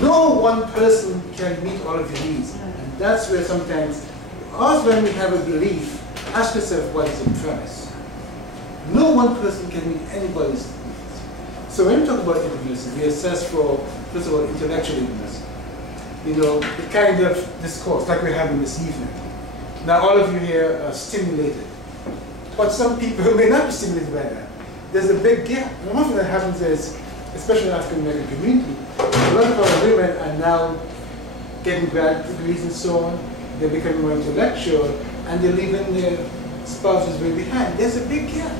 No one person can meet all of your needs. And that's where sometimes, us when we have a belief, ask yourself what is the premise. No one person can meet anybody's needs. So when we talk about intimacy, we assess for, first of all, intellectual intimacy. You know, the kind of discourse like we're having this evening. Now all of you here are stimulated. But some people may not be stimulated by that. There's a big gap. And one thing that happens is, especially in the African American community, a lot of our women are now getting grad degrees and so on. They're becoming more intellectual, and they're leaving their spouses way behind. There's a big gap.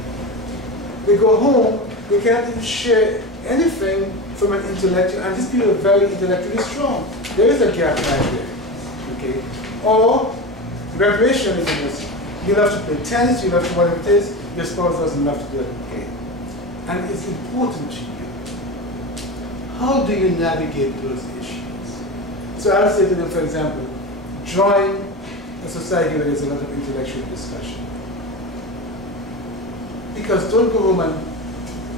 They go home, they can't even share anything from an intellectual, and these people are very intellectually strong. There is a gap right there, okay? Or recreationalism is, you love to play tennis, you love to whatever it is, your spouse doesn't love to do it, okay? And it's important to you. How do you navigate those issues? So I'll say to them, for example, join a society where there's a lot of intellectual discussion. Because don't go home and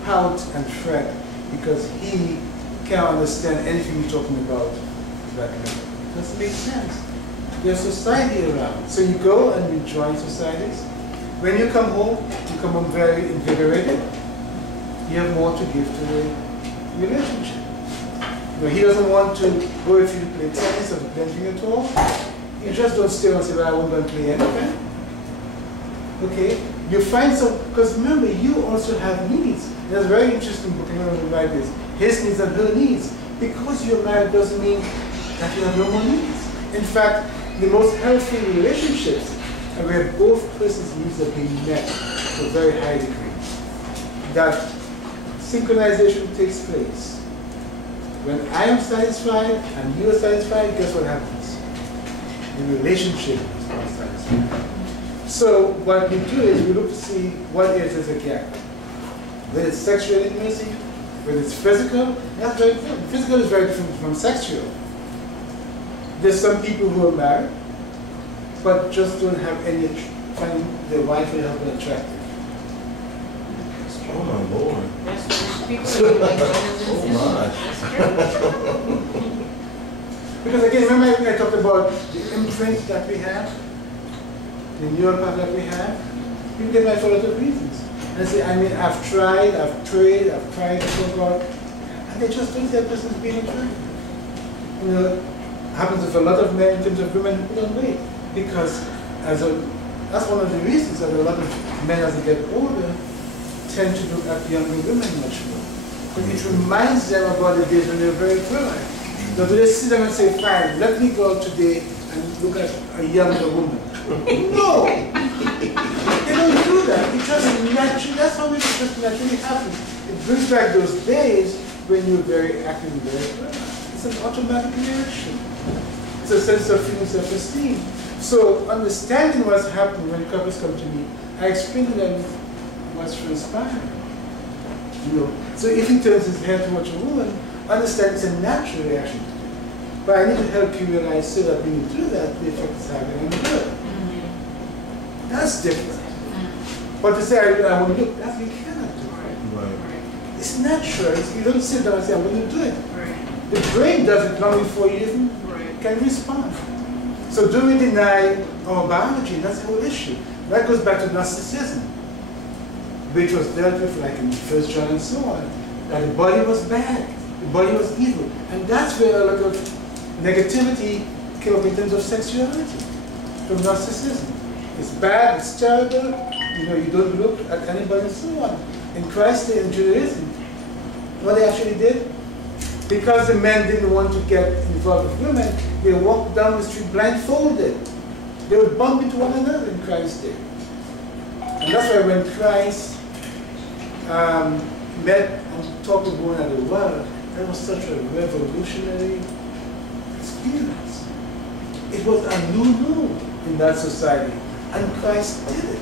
pout and fret because he can't understand anything you're talking about. It doesn't make sense. There's society around. So you go and you join societies. When you come home very invigorated. You have more to give to the relationship. You know, he doesn't want to go with you to play tennis or to play anything at all. You just don't stay and say, well, I won't go and play anything. Okay? You find some, because remember, you also have needs. There's a very interesting book, I'm going to write this, his needs and her needs. Because you're married doesn't mean that you have no more needs. In fact, the most healthy relationships are where both persons' needs are being met to a very high degree. That synchronization takes place. When I am satisfied and you are satisfied, guess what happens? The relationship is not satisfied. So what we do is we look to see what is a gap. Whether it's sexual intimacy, whether it's physical, that's very different. Physical is very different from sexual. There's some people who are married, but just don't have any, find their wife or husband attractive. Oh my Lord. That's true. Because again, remember I talked about the imprint that we have, the neural path that we have? People get married for a lot of reasons. And they say, I mean, I've tried, I've prayed, I've tried to so God, and they just don't see that person's being attractive. You know, happens with a lot of men in terms of women who put on weight. Because that's one of the reasons that a lot of men, as they get older, tend to look at younger women much more. But it reminds them about the days when they were very good. Now, do they sit down and say, fine, let me go out today and look at a younger woman? No! They don't do that. It just naturally, that's how it just naturally happens. It brings back those days when you were very active and very good. It's an automatic reaction. It's a sense of feeling self-esteem. So understanding what's happening when couples come to me, I explain to them what's transpiring. You know, so if he turns his head towards a woman, understand it's a natural reaction to do. But I need to help you realize so that when you do that, the effect is having on the good. That's different. But to say, I want to look, that you cannot do. Right. It's natural. You don't sit down and say, I'm going to do it. Right. The brain does it long before you even can respond. So do we deny our biology? That's the whole issue. That goes back to narcissism, which was dealt with like in 1 John and so on. That the body was bad, the body was evil. And that's where a lot of negativity came up in terms of sexuality, from narcissism. It's bad, it's terrible, you know, you don't look at anybody and so on. In Christ's day in Judaism, what they actually did, because the men didn't want to get involved with women, they walked down the street blindfolded. They would bump into one another in Christ's day. And that's why when Christ met and talked with one another, wow, that was such a revolutionary experience. It was a new in that society. And Christ did it.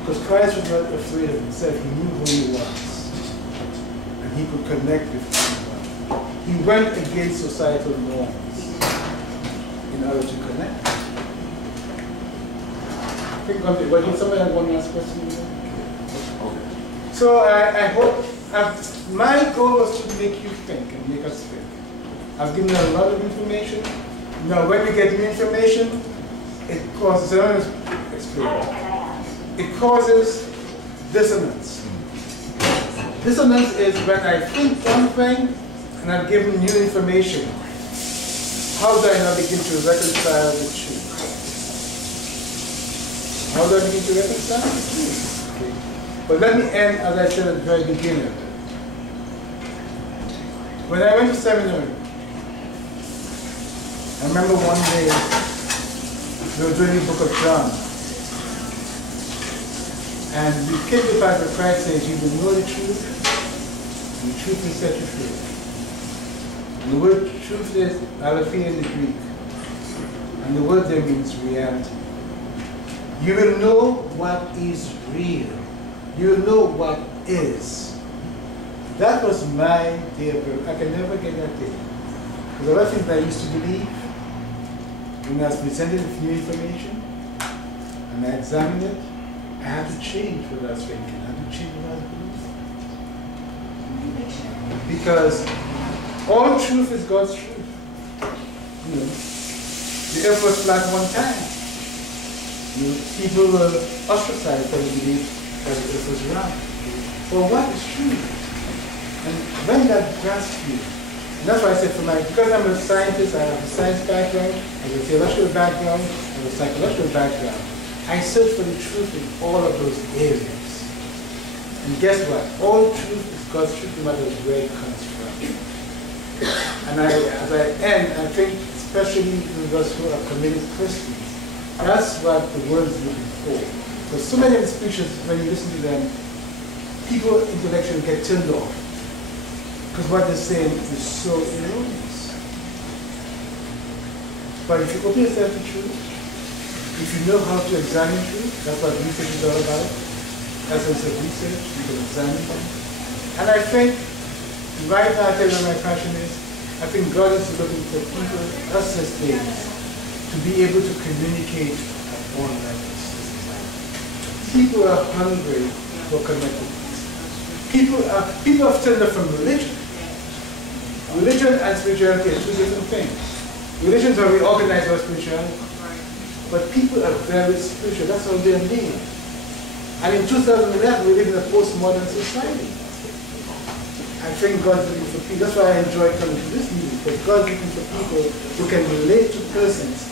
Because Christ was not afraid of himself. He knew who he was. And he could connect with everyone. He went against societal norms in order to connect. I think somebody had one last question. Okay. So I hope My goal was to make you think and make us think. I've given you a lot of information. Now, when we get new information, it causes, it causes dissonance. Dissonance is when I think one thing and I'm given new information. How do I now begin to reconcile the two? How do I begin to reconcile the two? Okay. But let me end, as I said at the very beginning. When I went to seminary, I remember one day we were doing the book of John. And we came to the part where Christ says, you will know the truth, and the truth will set you free. And the word truth is aletheia in the Greek. And the word there means reality. You will know what is real. You will know what is. That was my day of birth. I can never get that day. Because a lot of things I used to believe, when I was presented with new information, and I examined it, I had to change what I was thinking. I had to change what I was believing. Because all truth is God's truth. You know, the earth was flat one time. You know, people were ostracized for the belief that the earth was round. Well, what is truth? And when that grasps you, and that's why I said because I'm a scientist, I have a science background, I have a theological background, I have a psychological background. I search for the truth in all of those areas. And guess what? All truth is God's truth, no matter where it comes from. And as I end, I think especially in those who are committed Christians, that's what the world is looking for. Because so many of the speeches, when you listen to them, people intellectually get turned off. Because what they're saying is so erroneous. But if you open yourself to truth, if you know how to examine truth, that's what research is all about. Essence of research, you can examine them. And I think, right now, I tell you what my passion is, I think God is looking for people, us as slaves, to be able to communicate at all levels. People are hungry for connectedness. People have turned from religion. Religion and spirituality are two different things. Religion is very organized about spirituality. But people are very spiritual. That's how they're made. And in 2011, we live in a postmodern society. I think God's looking for people. That's why I enjoy coming to this meeting, because God's looking for people who can relate to persons.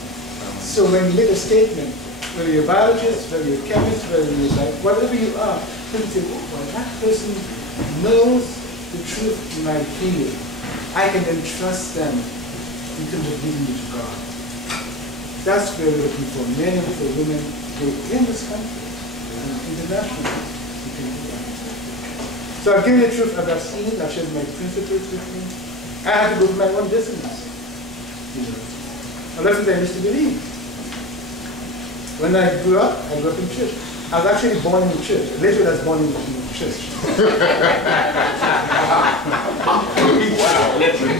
So when you make a statement, whether you're a biologist, whether you're a chemist, whether you're like, whatever you are, people say, oh, well, that person knows the truth in my field. I can then trust them in terms of leading me to God. That's where we're looking for men and for women in this country and internationally. We can do that. So I've given the truth as I've seen it. I've shared my principles with me. I had to go through my own dissonance. You know, a lot of things I used to believe. When I grew up in church. I was actually born in the church. Literally, I was born in the church. Wow, literally.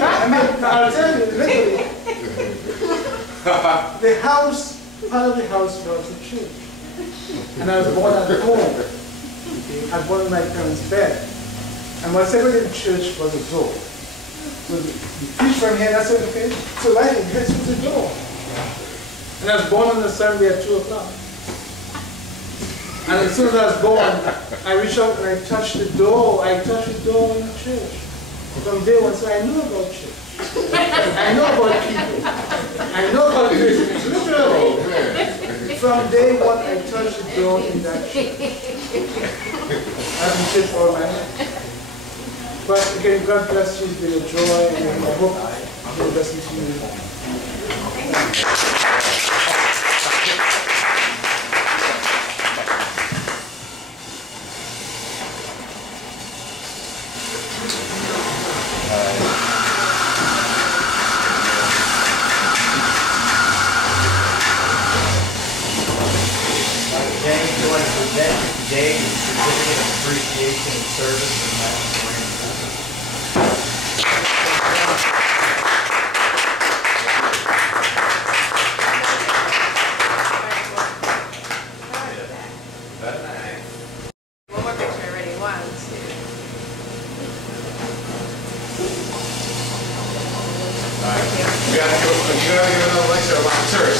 I mean, I'll tell you, literally. The house, part of the house was a church. And I was born at home. Okay? I was born in my parents' bed. And what's everything in church was a door. So you preach from here, that's it, okay? So right in here was a door. And I was born on a Sunday at 2 o'clock. And as soon as I was born, I reached out and I touched the door. I touched the door in the church. From day one, so I knew about church. I know about people. I know about Christians. Literally. From day one, I touched the door in that church. I've been church all my life. But again, God bless you. It's been a joy. And I hope God bless you to you. James, you want to present today the certificate of appreciation and service from Master One more picture, ready? 1, 2. You gotta give another lecture about the church.